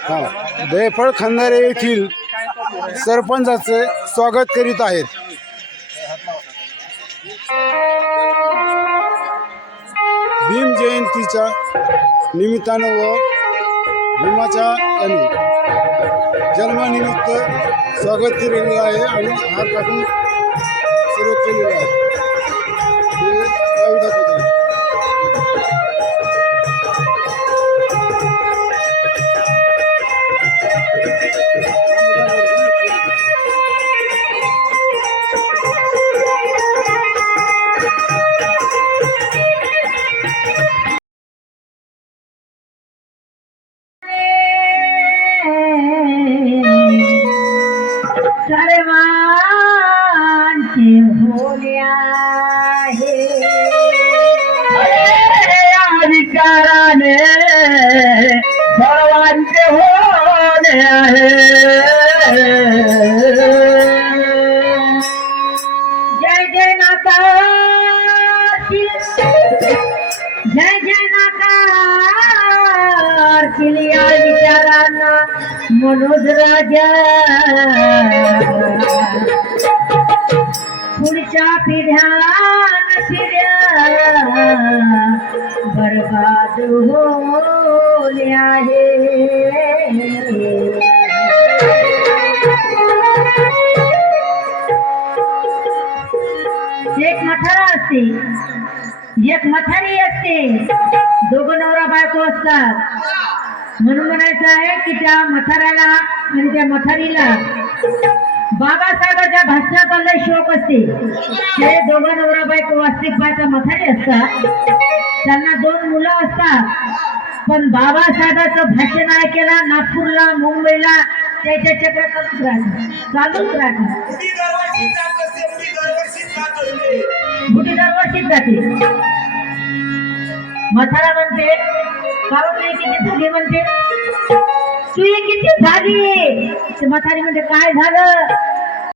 हा. खंदारे येथील सरपंचाचे स्वागत करीत आहेत. भीम जयंतीच्या निमित्तानं व भीमाच्या आणि जन्मानिमित्त स्वागत केलेलं आहे आणि हार टाकून सुरू केलेलं आहे. सर्वांचे होणे आहे अधिकाराने सर्वांचे होणे नाकार किलिया विचारांना मनोज राजा. पुढच्या पिढ्या पिढ्या होले आहे. एक मथारा असते. एक मथारी असते. दोघं नवरा बायको असतात. म्हणून म्हणायचं आहे की त्या मथाऱ्याला आणि त्या मथारीला बाबासाहेबांच्या भाषणाचा शोक असते. ते दोघं नवरा बायको वास्तविक बायका मथारी असतात. त्यांना दोन मुलं असतात. पण बाबासाहेबांचं भाषण ऐकायला नागपूरला मुंबईला त्याच्या चक्र चालूच राहणार. चालूच राहणार. जाते म्हातारा म्हणते बाबा किती झाली म्हणते? तुझी किती झाली? म्हातारी म्हणते काय झालं?